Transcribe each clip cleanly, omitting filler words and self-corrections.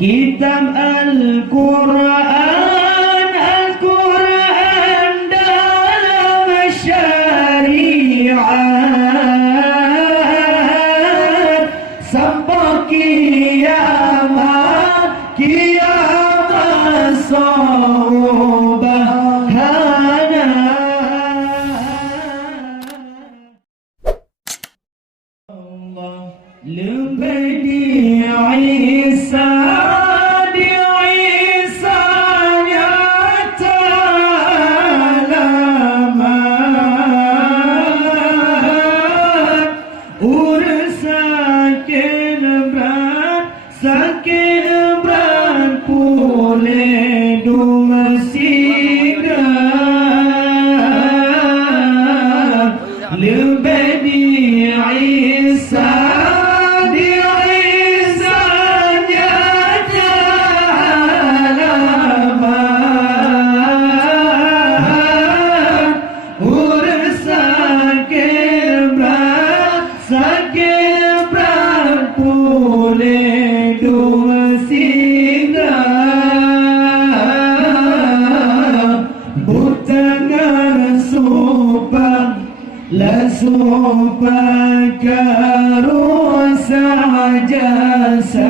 kitab Al-Quran, Al-Quran dalam syariat sampai kiamat, kiamat subhana. Allah lebih Isa di Isa nyata alamat sakit berat pulih dumasigap lebih di Isa supaya jasad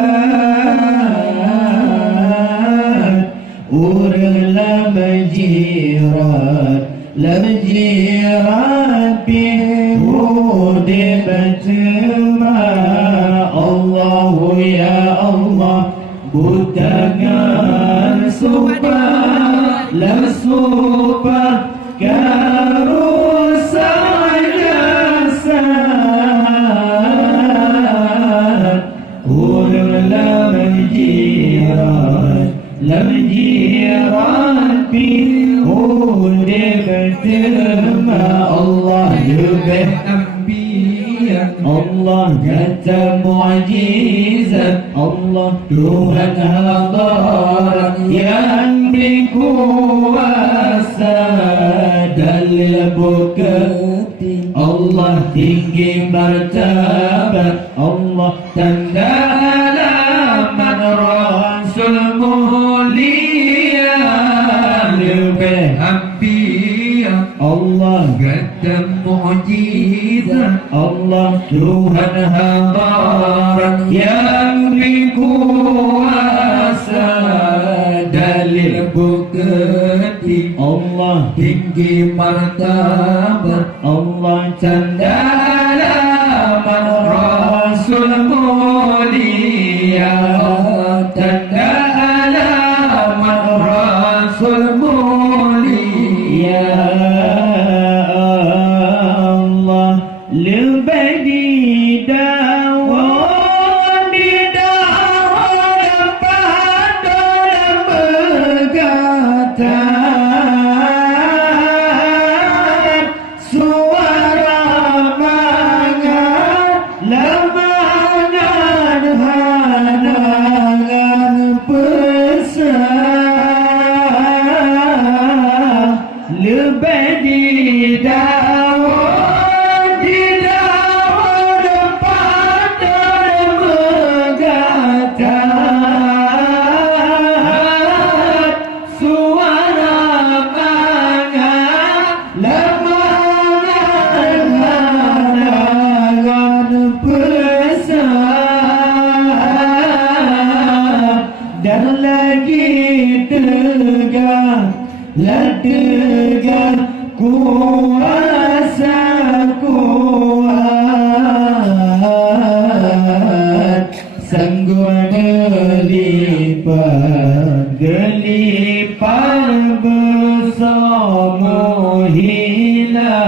urang lamjirat bihudi bertema. Allahu ya Allah butangan supaya lamjirat bihudi bertema. Allah lebih anbiya, Allah kata mu'jizat, Allah Tuhan hadarat yang berkuasa dalil bukti. Allah tinggi martabat, Allah tanda alamat Rasul mulia lebih anbiya, Allah kata mu'jizat, Allah Tuhan hadarat yang berkuasa dalil bukti. Allah tinggi martabat, Allah tanda alamat Rasul mulia, tanda alamat Rasul mulia. Allah lebih didawat pada begatan suara mangan lamangan hanangan pesan lebih didawat tegak kuasa kuat sanggup gelipat bersama hina.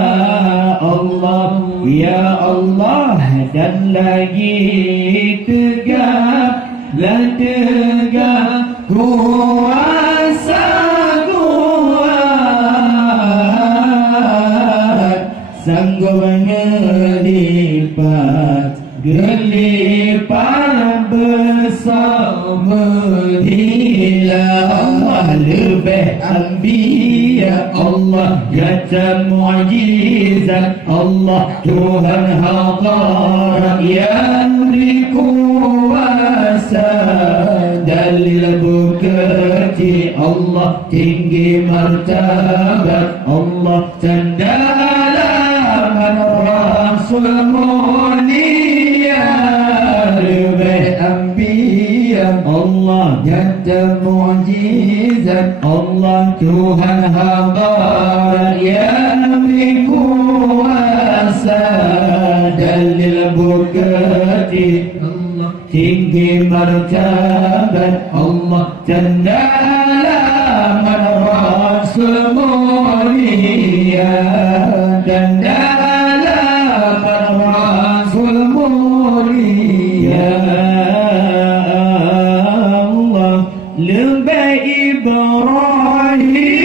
Allah ya Allah dan lagi tegak kuasa sanggup gelipat bersama hila. Allah lebih anbiya, Allah kata mu'jizat, Allah Tuhan hadarat yang berkuasa dalil dalil bukti Allah tinggi martabat Allah tanda alamat Rasul mulia lebih anbiya Allah nyata mukjizat Allah Tuhan habarat yang berkuasa dalil bukti tinggi martabat Allah tanda alamat Rasul mulia tanda alamat Rasul mulia Allah lebih Ibrahim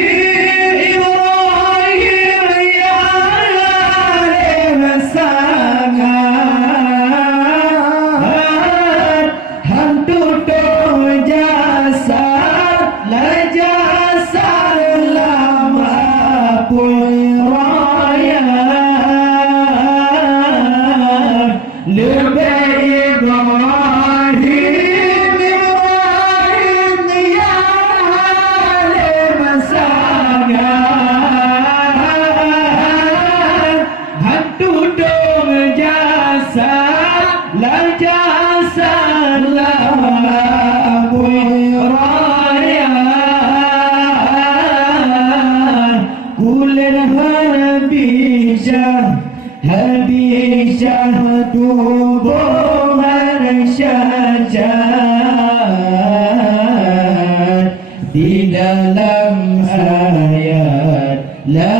di dalam ayat la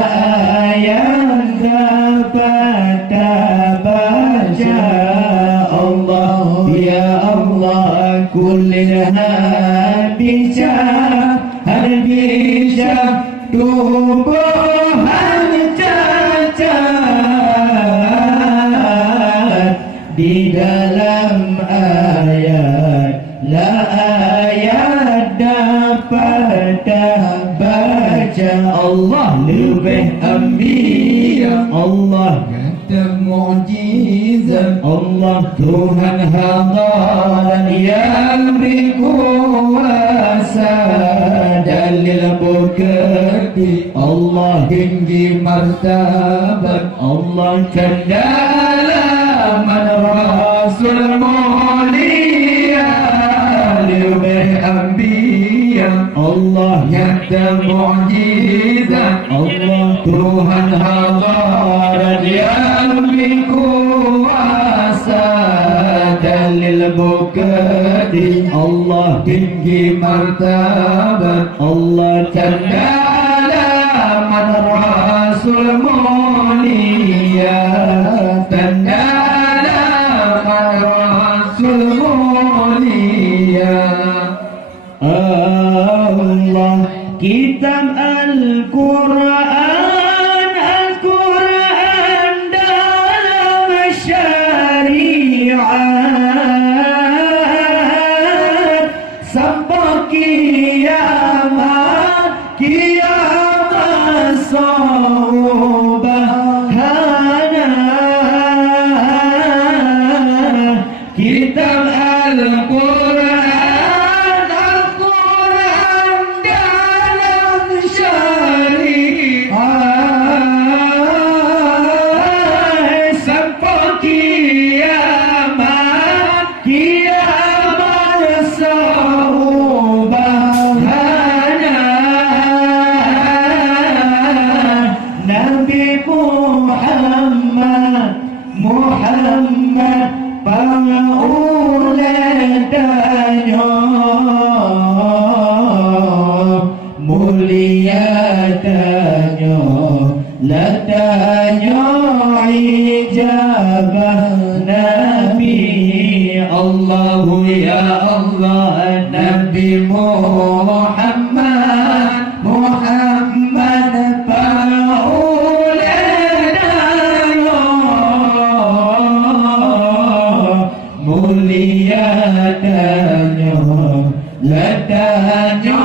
ayat dapat baca Allah ya Allah kullha bisa tubuhan cacat di dalam ayat la ayat dapat baca Allah lebih anbiya Allah nyata mukjizat Allah Tuhan hadaran yang berkuasa dalil bukti Allah tinggi martabat Allah tanda alamat Rasul mulia lebih anbiya Allah nyata mukjizat Allah Tuhan hadaran yang berkuasa dalil bukti Allah tinggi martabat Allah tanda alamat Rasul mulia tanda alamat Rasul mulia Allah kitab Al-Quran Al-Quran dalam syariat sampai kiamat kiamat subhana kitab Al-Quran Muhammad pangulatanya muliatanya latanya ijabah Nabi Allahu ya Allah Nabi Muhammad muliatanya latanya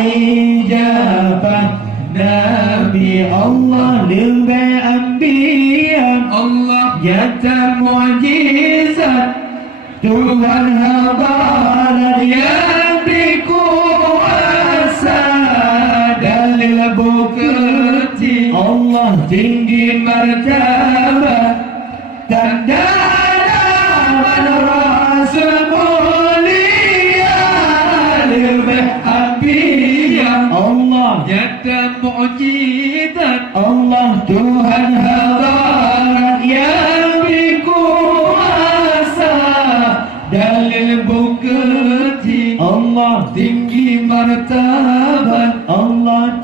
ijabah Nabi Allah lebih anbiya Allah nyata mukjizat Tuhan habarat yang martabat, tanda nama Rasul mulia, lebih Anbiya. Allah nyata mukjizat, Allah Tuhan hadirat yang berkuasa, dalil bukti Allah tinggi martabat, Allah